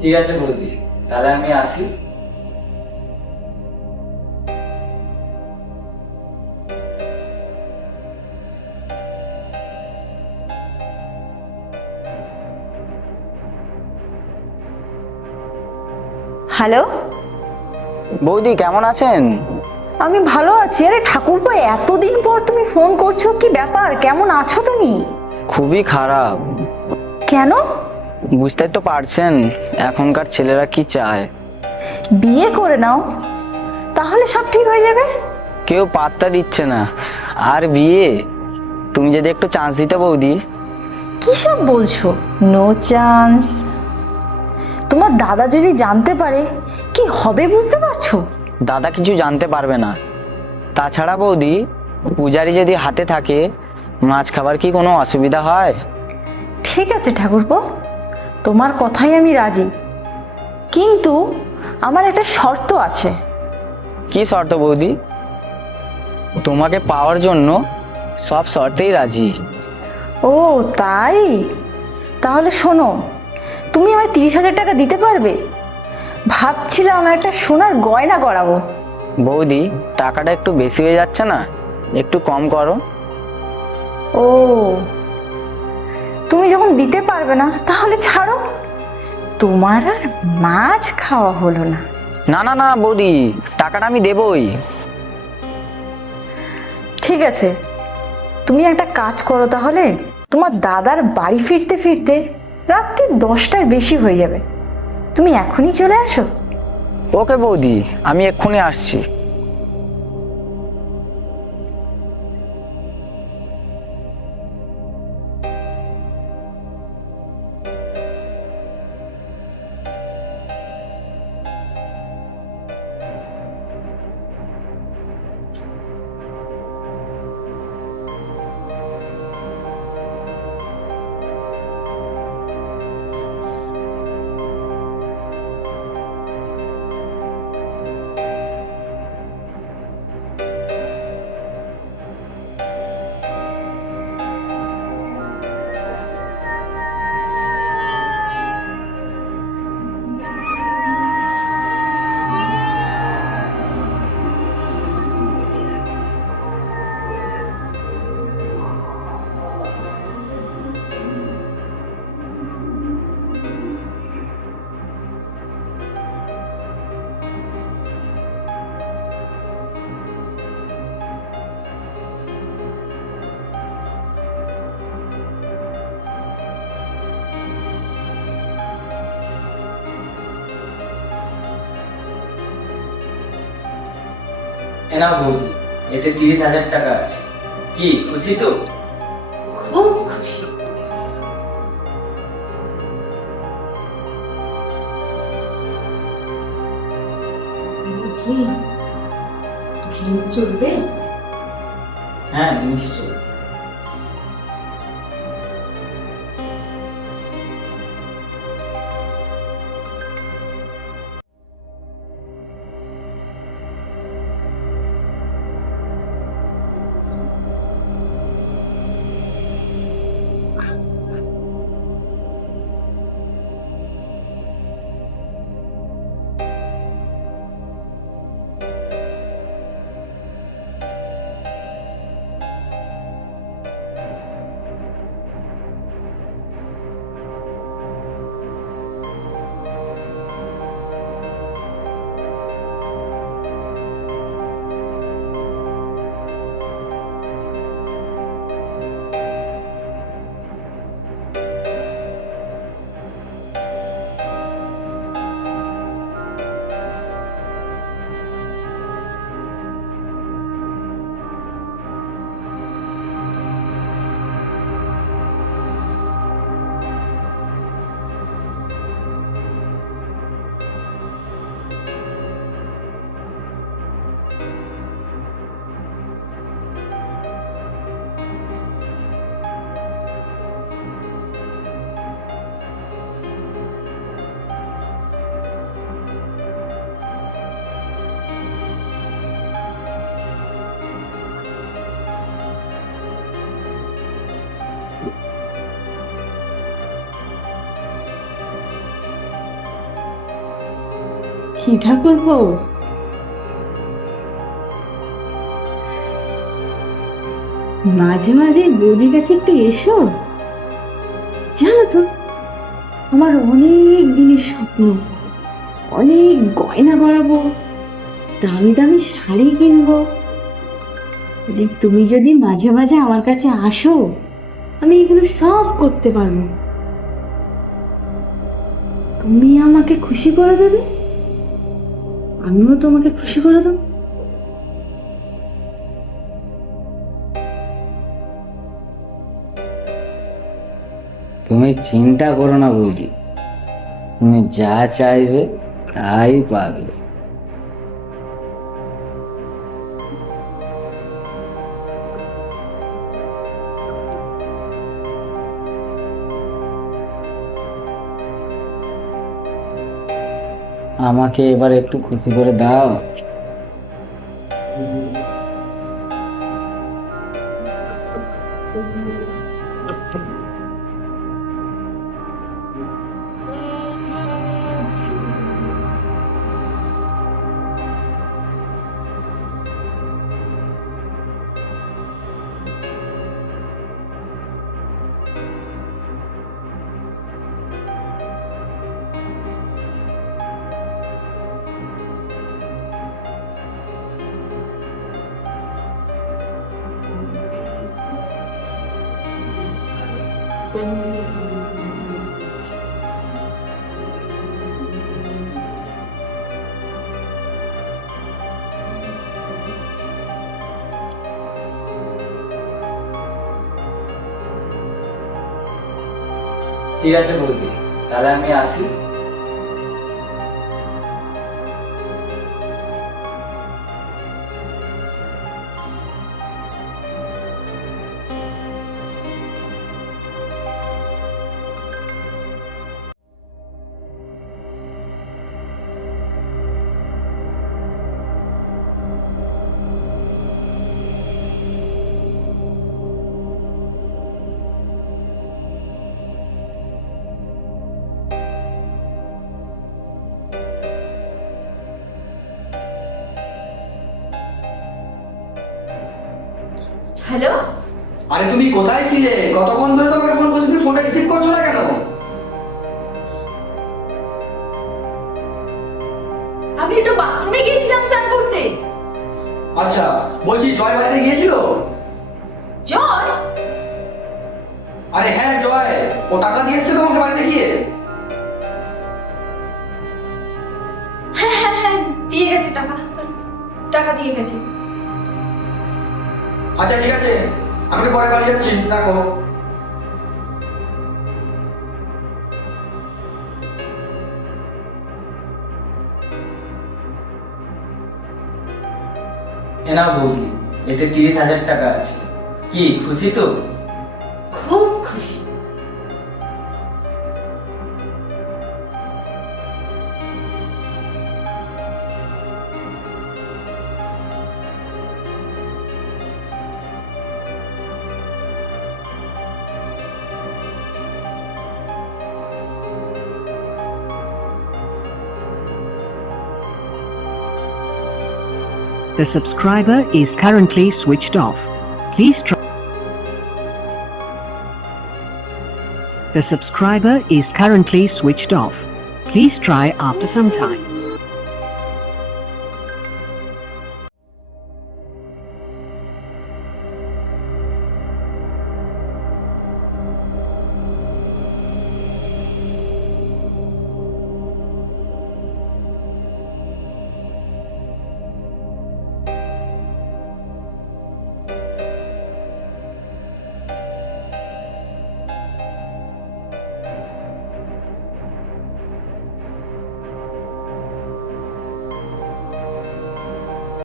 ঠিক আছে বৌদি তাহলে আমি আসি। হ্যালো? বৌদি কেমন আছেন? আমি ভালো আছি। আরে ঠাকুরপো এতদিন পর তুমি ফোন করছ কি ব্যাপার? কেমন আছো তুমি? খুবই খারাপ। কেন? বুঝতেই তো পারছেন এখনকার ছেলেরা কি চায়? বিয়ে করে নাও তাহলে সব ঠিক হয়ে যাবে। কেউ পাত্তা দিচ্ছে না। আর বিয়ে তুমি যদি একটু চান্স দিতে বৌদি। কি সব বলছো? নো চান্স তোমার দাদা যদি জানতে পারে কি হবে বুঝতে পারছ? দাদা কিছু জানতে পারবে না। তাছাড়া বৌদি পূজারি যদি হাতে থাকে মাছ খাবার কি কোনো অসুবিধা হয়? ঠিক আছে ঠাকুরপো। তোমার কথাই আমি রাজি। কিন্তু আমার একটা শর্ত আছে। কি শর্ত বৌদি? তোমাকে পাওয়ার জন্য সব শর্তেই রাজি। ও তাই? তাহলে শোনো তুমি আমায় তিরিশ হাজার টাকা দিতে পারবে? ভাবছিলাম একটা সোনার গয়না করাবো বৌদি টাকাটা একটু বেশি হয়ে যাচ্ছে না? একটু কম করো। ও তুমি যখন দিতে পারবে না তাহলে ছাড়ো। তোমার আর মাছ খাওয়া হলো না। না না না বৌদি টাকাটা আমি দেবই। ঠিক আছে তুমি একটা কাজ করো তাহলে। তোমার দাদার বাড়ি ফিরতে ফিরতে রাত্রি দশটার বেশি হয়ে যাবে। তুমি এখনই চলে আসো। ওকে বৌদি আমি এক্ষুনি আসছি। এনা বৌদি এতে তিরিশ হাজার টাকা আছে। কি খুশি তো? খুব খুশি। চলবে? হ্যাঁ নিশ্চয় কি ঠাকুর বউ? মাঝে মাঝে বৌদির কাছে একটু এসো। জানো তো, আমার অনেক দিনের স্বপ্ন, অনেক গয়না করাবো দামি দামি শাড়ি কিনবো। তুমি যদি মাঝে মাঝে আমার কাছে আসো, আমি এগুলো সব করতে পারব। তুমি আমাকে খুশি করে দেবে? আমিও তোমাকে খুশি করে দাম তুমি চিন্তা করো না বৌদি। তুমি যা চাইবে তাই পাবে। আমাকে এবার একটু খুশি করে দাও। ঠিক আছে বৌদি তাহলে আমি আসি। হ্যালো? আরে তুমি কোথায় ছিলে? কতক্ষণ ধরে তোমাকে ফোন করছি? তুমি ফোনটা রিসিভ করছ না কেন? আমি একটু বাথরুমে গিয়েছিলাম স্নান করতে। আচ্ছা বলছি জয় বাড়িতে গিয়েছিল? জয়? আরে হ্যাঁ জয়। ও টাকা দিয়ে এসছে তোমাকে বাড়িতে গিয়ে? হ্যাঁ হ্যাঁ হ্যাঁ দিয়ে গেছে টাকা। টাকা দিয়ে গেছে। আচ্ছা ঠিক আছে। আমি পরে বাড়ি যাচ্ছি। রাখো। এ নাও বৌদি এতে তিরিশ হাজার টাকা আছে। কি খুশি তো? খুব The subscriber is currently switched off. Please try. The subscriber is currently switched off. Please try after some time.